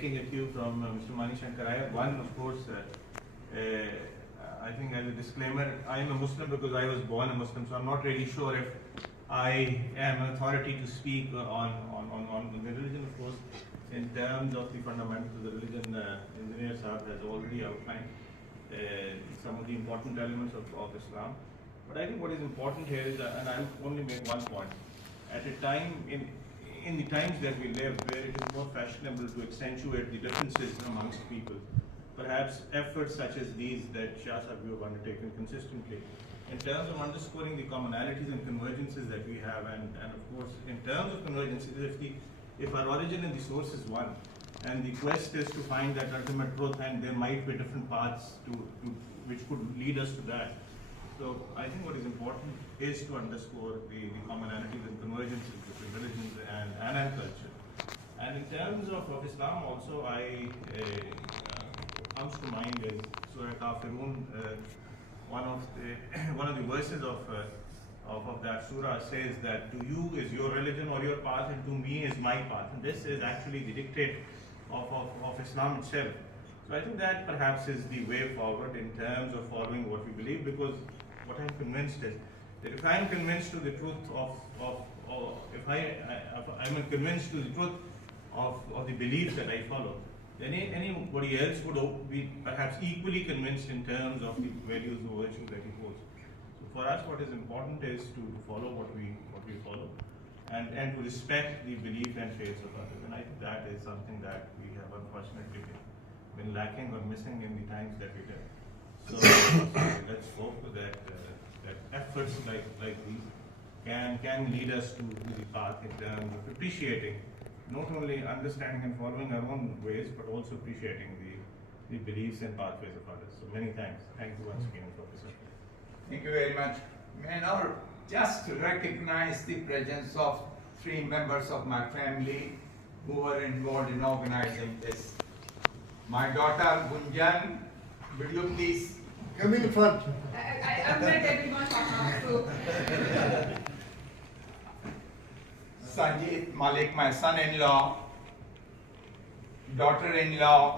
taking a cue from Mr. Mani Shankar, I have one, of course, I think as a disclaimer, I am a Muslim because I was born a Muslim, so I'm not really sure if I am an authority to speak on the religion, of course. In terms of the fundamentals of the religion, Engineer Saab has already outlined some of the important elements of Islam. But I think what is important here is, and I'll only make one point, at a time in the times that we live, where it is more fashionable to accentuate the differences amongst people, perhaps efforts such as these that Shah Sahib you have undertaken consistently, in terms of underscoring the commonalities and convergences that we have, and of course, in terms of convergences, if our origin and the source is one, and the quest is to find that ultimate truth, and there might be different paths which could lead us to that. So I think what is important is to underscore the commonalities and convergences between religions and culture. And in terms of Islam also, comes to mind is Surah Kafirun, one of the verses of that surah says that to you is your religion or your path, and to me is my path. And this is actually the dictate of Islam itself. So I think that perhaps is the way forward in terms of following what we believe, because what I'm convinced is that if I'm convinced to the truth if I'm convinced to the truth of the beliefs that I follow, then anybody else would be perhaps equally convinced in terms of the values or virtues that he holds. So for us, what is important is to follow what we follow, and to respect the belief and faiths of others. And I think that is something that we have unfortunately been lacking or missing in the times that we live. So let's hope that efforts like these can lead us to the path in terms of appreciating, not only understanding and following our own ways, but also appreciating the beliefs and pathways of others. So many thanks. Thank you once again, Professor. Thank you very much. May I now just recognize the presence of 3 members of my family who were involved in organizing this. My daughter Gunjan, will you please come in front? I'm glad everyone talks to. Sanjeev Malik, my son-in-law, daughter-in-law,